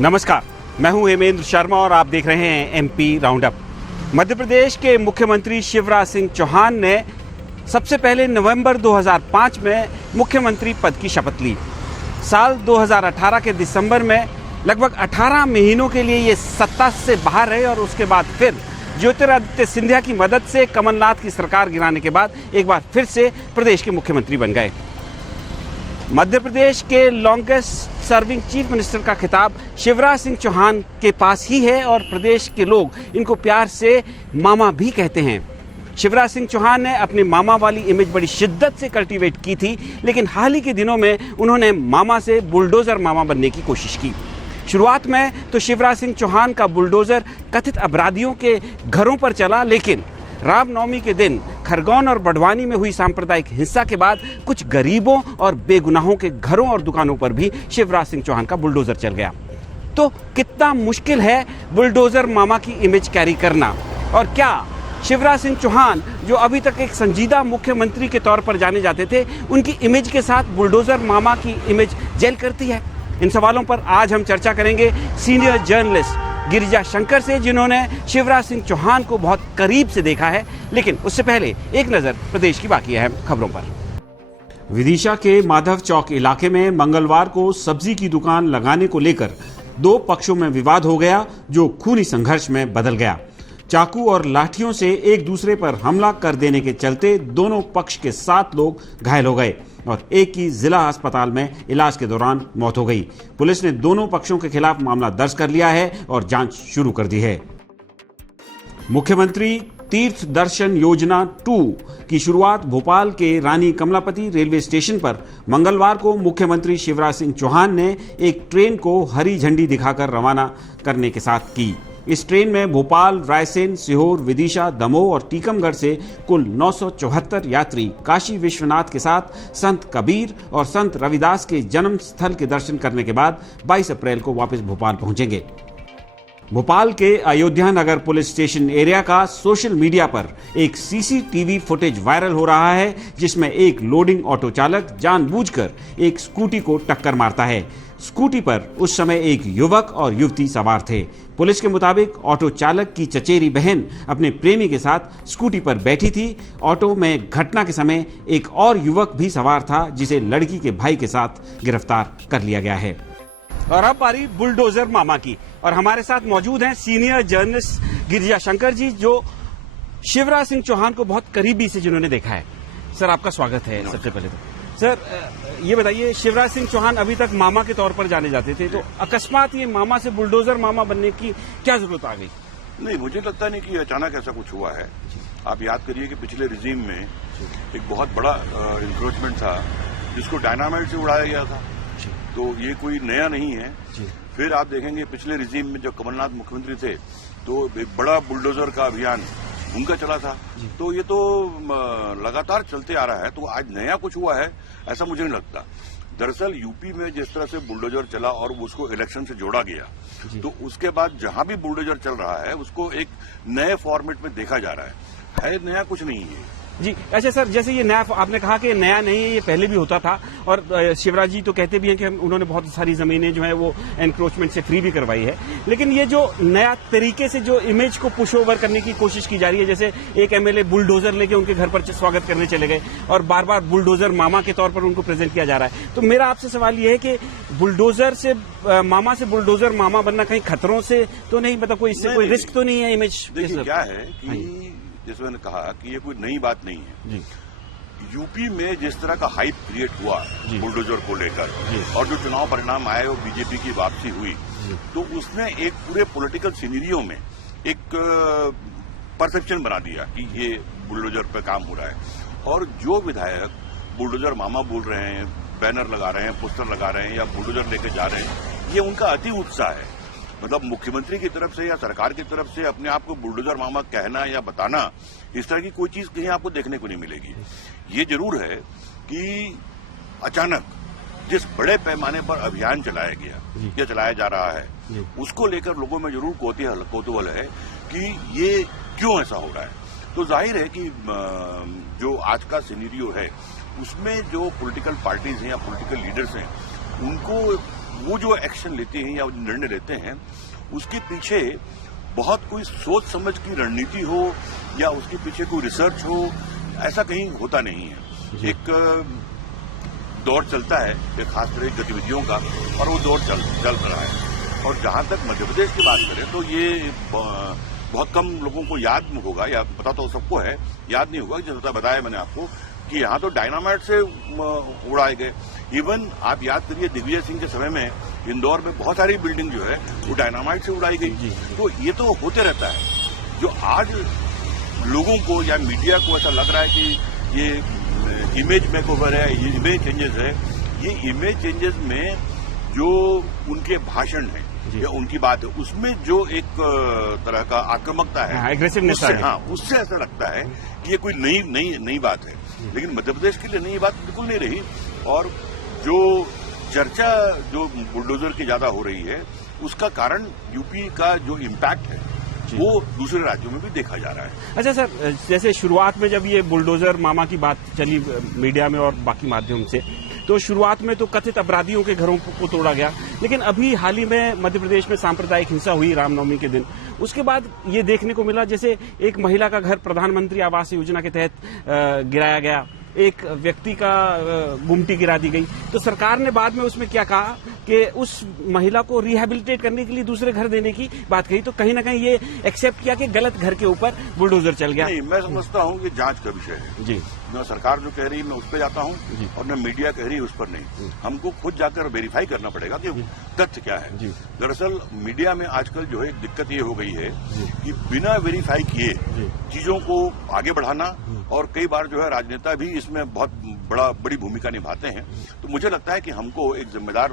नमस्कार, मैं हूं हेमेंद्र शर्मा और आप देख रहे हैं एमपी राउंडअप। मध्य प्रदेश के मुख्यमंत्री शिवराज सिंह चौहान ने सबसे पहले नवंबर 2005 में मुख्यमंत्री पद की शपथ ली। साल 2018 के दिसंबर में लगभग 18 महीनों के लिए ये सत्ता से बाहर रहे और उसके बाद फिर ज्योतिरादित्य सिंधिया की मदद से कमलनाथ की सरकार गिराने के बाद एक बार फिर से प्रदेश के मुख्यमंत्री बन गए। मध्य प्रदेश के लॉन्गेस्ट सर्विंग चीफ मिनिस्टर का खिताब शिवराज सिंह चौहान के पास ही है और प्रदेश के लोग इनको प्यार से मामा भी कहते हैं। शिवराज सिंह चौहान ने अपनी मामा वाली इमेज बड़ी शिद्दत से कल्टीवेट की थी, लेकिन हाल ही के दिनों में उन्होंने मामा से बुलडोजर मामा बनने की कोशिश की। शुरुआत में तो शिवराज सिंह चौहान का बुलडोजर कथित अपराधियों के घरों पर चला, लेकिन रामनवमी के दिन खरगोन और बड़वानी में हुई सांप्रदायिक हिंसा के बाद कुछ गरीबों और बेगुनाहों के घरों और दुकानों पर भी शिवराज सिंह चौहान का बुलडोजर चल गया। तो कितना मुश्किल है बुलडोजर मामा की इमेज कैरी करना, और क्या शिवराज सिंह चौहान जो अभी तक एक संजीदा मुख्यमंत्री के तौर पर जाने जाते थे, उनकी इमेज के साथ बुलडोजर मामा की इमेज जेल करती है? इन सवालों पर आज हम चर्चा करेंगे सीनियर जर्नलिस्ट गिरिजा शंकर से, जिन्होंने शिवराज सिंह चौहान को बहुत करीब से देखा है। लेकिन उससे पहले एक नजर प्रदेश की बाकी अहम खबरों पर। विदिशा के माधव चौक इलाके में मंगलवार को सब्जी की दुकान लगाने को लेकर दो पक्षों में विवाद हो गया, जो खूनी संघर्ष में बदल गया। चाकू और लाठियों से एक दूसरे पर हमला कर देने के चलते दोनों पक्ष के 7 लोग घायल हो गए और एक की जिला अस्पताल में इलाज के दौरान मौत हो गई। पुलिस ने दोनों पक्षों के खिलाफ मामला दर्ज कर लिया है और जांच शुरू कर दी है। मुख्यमंत्री तीर्थ दर्शन योजना 2 की शुरुआत भोपाल के रानी कमलापति रेलवे स्टेशन पर मंगलवार को मुख्यमंत्री शिवराज सिंह चौहान ने एक ट्रेन को हरी झंडी दिखाकर रवाना करने के साथ की। इस ट्रेन में भोपाल, रायसेन, सीहोर, विदिशा, दमोह और टीकमगढ़ से कुल 974 यात्री काशी विश्वनाथ के साथ संत कबीर और संत रविदास के जन्म स्थल के दर्शन करने के बाद 22 अप्रैल को वापस भोपाल पहुंचेंगे। भोपाल के अयोध्या नगर पुलिस स्टेशन एरिया का सोशल मीडिया पर एक सीसीटीवी फुटेज वायरल हो रहा है, जिसमें एक लोडिंग ऑटो चालक जानबूझकर एक स्कूटी को टक्कर मारता है। स्कूटी पर उस समय एक युवक और युवती सवार थे। पुलिस के मुताबिक ऑटो चालक की चचेरी बहन अपने प्रेमी के साथ स्कूटी पर बैठी थी। ऑटो में घटना के समय एक और युवक भी सवार था, जिसे लड़की के भाई के साथ गिरफ्तार कर लिया गया है। और अब बारी बुलडोजर मामा की, और हमारे साथ मौजूद हैं सीनियर जर्नलिस्ट गिरिजा शंकर जी, जो शिवराज सिंह चौहान को बहुत करीबी से जिन्होंने देखा है। सर, आपका स्वागत है। सबसे पहले तो सर ये बताइए, शिवराज सिंह चौहान अभी तक मामा के तौर पर जाने जाते थे, तो अकस्मात ये मामा से बुलडोजर मामा बनने की क्या जरूरत आ गई? नहीं, मुझे लगता नहीं कि अचानक ऐसा कुछ हुआ है। आप याद करिए कि पिछले रिजीम में एक बहुत बड़ा इंक्रोचमेंट था, जिसको डायनामाइट से उड़ाया गया था, तो ये कोई नया नहीं है। फिर आप देखेंगे पिछले रिजीम में जब कमलनाथ मुख्यमंत्री थे, तो एक बड़ा बुलडोजर का अभियान उनका चला था। तो ये तो लगातार चलते आ रहा है, तो आज नया कुछ हुआ है ऐसा मुझे नहीं लगता। दरअसल यूपी में जिस तरह से बुलडोजर चला और उसको इलेक्शन से जोड़ा गया, तो उसके बाद जहां भी बुलडोजर चल रहा है उसको एक नए फॉर्मेट में देखा जा रहा है। नया कुछ नहीं है जी। अच्छा सर, जैसे ये नया, आपने कहा कि नया नहीं है, ये पहले भी होता था, और शिवराज जी तो कहते भी हैं कि उन्होंने बहुत सारी जमीनें जो है वो एनक्रोचमेंट से फ्री भी करवाई है। लेकिन ये जो नया तरीके से जो इमेज को पुश ओवर करने की कोशिश की जा रही है, जैसे एक एमएलए बुलडोजर लेके उनके घर पर स्वागत करने चले गए और बार बार बुलडोजर मामा के तौर पर उनको प्रेजेंट किया जा रहा है, तो मेरा आपसे सवाल ये है कि बुलडोजर से मामा से बुलडोजर मामा बनना कहीं खतरों से तो नहीं, मतलब कोई इससे कोई रिस्क तो नहीं है इमेज? देखिए क्या है कि जैसे मैंने कहा कि ये कोई नई बात नहीं है जी। यूपी में जिस तरह का हाइप क्रिएट हुआ बुलडोजर को लेकर, और जो चुनाव परिणाम आए और बीजेपी की वापसी हुई, तो उसने एक पूरे पॉलिटिकल सिनेरियो में एक परसेप्शन बना दिया कि ये बुलडोजर पे काम हो रहा है। और जो विधायक बुलडोजर मामा बोल रहे हैं, बैनर लगा रहे हैं, पोस्टर लगा रहे हैं या बुलडोजर लेके जा रहे हैं, ये उनका अति उत्साह है। मतलब मुख्यमंत्री की तरफ से या सरकार की तरफ से अपने आप को बुलडोजर मामा कहना या बताना, इस तरह की कोई चीज कहीं आपको देखने को नहीं मिलेगी। ये जरूर है कि अचानक जिस बड़े पैमाने पर अभियान चलाया गया या चलाया जा रहा है, उसको लेकर लोगों में जरूर कौतूहल है कि ये क्यों ऐसा हो रहा है। तो जाहिर है कि जो आज का सिनेरियो है, उसमें जो पॉलिटिकल पार्टीज हैं या पॉलिटिकल लीडर्स हैं, उनको वो जो एक्शन लेते हैं या निर्णय लेते हैं उसके पीछे बहुत कोई सोच समझ की रणनीति हो या उसके पीछे कोई रिसर्च हो, ऐसा कहीं होता नहीं है। एक दौर चलता है एक खास तरह की गतिविधियों का और वो दौर चल रहा है। और जहां तक मध्य प्रदेश की बात करें तो ये बहुत कम लोगों को याद होगा, या पता तो सबको है, याद नहीं होगा। जैसा बताया मैंने आपको कि यहाँ तो डायनामाइट से उड़ाए गए। इवन आप याद करिए दिग्विजय सिंह के समय में इंदौर में बहुत सारी बिल्डिंग जो है वो डायनामाइट से उड़ाई गई। तो ये तो होते रहता है। जो आज लोगों को या मीडिया को ऐसा लग रहा है कि ये इमेज मेकओवर है, ये इमेज चेंजेस है, ये इमेज चेंजेस में जो उनके भाषण है या उनकी बात है उसमें जो एक तरह का आक्रामकता है, एग्रेसिवनेस है, उससे ऐसा लगता है कि ये कोई नई बात है। लेकिन मध्य प्रदेश के लिए नई बात बिल्कुल नहीं रही। और जो चर्चा जो बुलडोजर की ज्यादा हो रही है उसका कारण यूपी का जो इम्पैक्ट है वो दूसरे राज्यों में भी देखा जा रहा है। अच्छा सर, जैसे शुरुआत में जब ये बुलडोजर मामा की बात चली मीडिया में और बाकी माध्यम से, तो शुरुआत में तो कथित अपराधियों के घरों को तोड़ा गया, लेकिन अभी हाल ही में मध्य प्रदेश में सांप्रदायिक हिंसा हुई रामनवमी के दिन। उसके बाद ये देखने को मिला जैसे एक महिला का घर प्रधानमंत्री आवास योजना के तहत गिराया गया, एक व्यक्ति का गुमटी गिरा दी गई। तो सरकार ने बाद में उसमें क्या कहा कि उस महिला को रिहैबिलिटेट करने के लिए दूसरे घर देने की बात कही। तो कहीं ना कहीं ये एक्सेप्ट किया कि गलत घर के ऊपर बुलडोजर चल गया। नहीं, मैं समझता हूँ कि जांच का विषय है जी। न सरकार जो कह रही है मैं उस पर जाता हूँ और न मीडिया कह रही है उस पर नहीं। हमको खुद जाकर वेरीफाई करना पड़ेगा कि तथ्य क्या है। दरअसल मीडिया में आजकल जो है एक दिक्कत ये हो गई है कि बिना वेरीफाई किए चीजों को आगे बढ़ाना, और कई बार जो है राजनेता भी इसमें बहुत बड़ी भूमिका निभाते हैं। तो मुझे लगता है कि हमको एक जिम्मेदार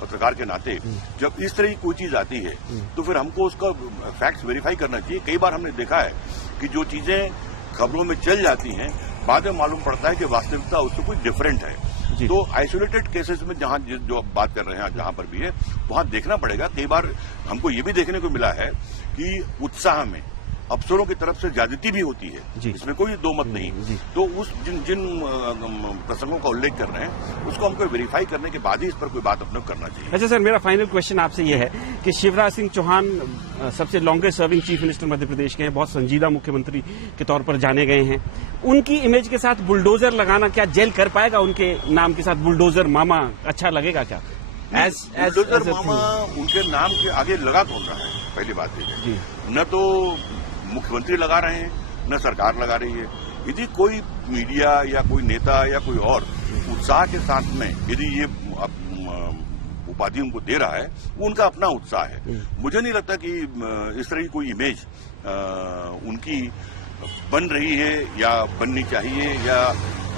पत्रकार के नाते जब इस तरह की कोई चीज आती है तो फिर हमको उसका फैक्ट्स वेरीफाई करना चाहिए। कई बार हमने देखा है कि जो चीजें खबरों में चल जाती हैं बाद में मालूम पड़ता है कि वास्तविकता उससे कुछ डिफरेंट है। तो आइसोलेटेड केसेस में जहां जो आप बात कर रहे हैं जहां पर भी है वहां देखना पड़ेगा। कई बार हमको ये भी देखने को मिला है कि उत्साह में अफसरों की तरफ से ज्यादती भी होती है, इसमें कोई दो मत नहीं। तो उस जिन प्रसंगों का उल्लेख कर रहे हैं उसको हमको वेरीफाई करने के बाद ही इस पर कोई बात अपने करना चाहिए। अच्छा सर, मेरा फाइनल क्वेश्चन आपसे ये है कि शिवराज सिंह चौहान सबसे longest serving chief minister Madhya Pradesh के हैं, बहुत संजीदा मुख्यमंत्री के तौर पर जाने गए हैं। उनकी इमेज के साथ बुलडोजर लगाना क्या जेल कर पाएगा? उनके नाम के साथ बुलडोजर मामा अच्छा लगेगा क्या? बुलडोजर मामा उनके नाम के आगे लगा कौन रहा है? पहली बात ये न तो मुख्यमंत्री लगा रहे हैं न सरकार लगा रही है। यदि कोई मीडिया या कोई नेता या कोई और उत्साह के साथ में यदि ये उपाधि उनको दे रहा है वो उनका अपना उत्साह है। मुझे नहीं लगता कि इस तरह की कोई इमेज उनकी बन रही है या बननी चाहिए या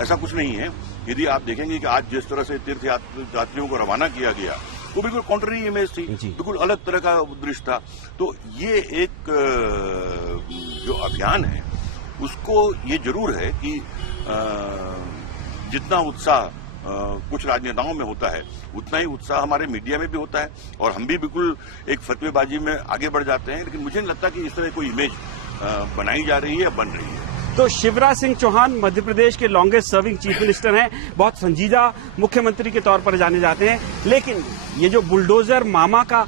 ऐसा कुछ नहीं है। यदि आप देखेंगे कि आज जिस तरह से तीर्थ यात्रियों को रवाना किया गया वो बिल्कुल कॉन्ट्ररी इमेज थी, बिल्कुल अलग तरह का दृश्य था। तो ये एक जो अभियान है उसको ये जरूर है कि जितना उत्साह कुछ राजनेताओं में होता है उतना ही उत्साह हमारे मीडिया में भी होता है और हम भी बिल्कुल एक फतवेबाजी में आगे बढ़ जाते हैं। लेकिन मुझे नहीं लगता कि इस तरह कोई इमेज बनाई जा रही है या बन रही है। तो शिवराज सिंह चौहान मध्य प्रदेश के लॉन्गेस्ट सर्विंग चीफ मिनिस्टर हैं, बहुत संजीदा मुख्यमंत्री के तौर पर जाने जाते हैं। लेकिन ये जो बुलडोजर मामा का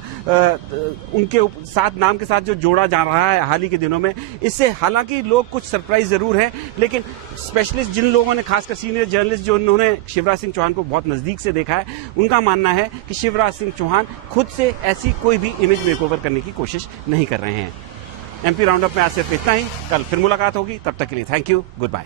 उनके साथ नाम के साथ जो जोड़ा जा रहा है हाल ही के दिनों में, इससे हालांकि लोग कुछ सरप्राइज जरूर है। लेकिन स्पेशलिस्ट जिन लोगों ने, खासकर सीनियर जर्नलिस्ट जो उन्होंने शिवराज सिंह चौहान को बहुत नजदीक से देखा है, उनका मानना है कि शिवराज सिंह चौहान खुद से ऐसी कोई भी इमेज मेकओवर करने की कोशिश नहीं कर रहे हैं। एमपी राउंडअप में आज सिर्फ इतना ही। कल फिर मुलाकात होगी, तब तक के लिए थैंक यू, गुड बाय।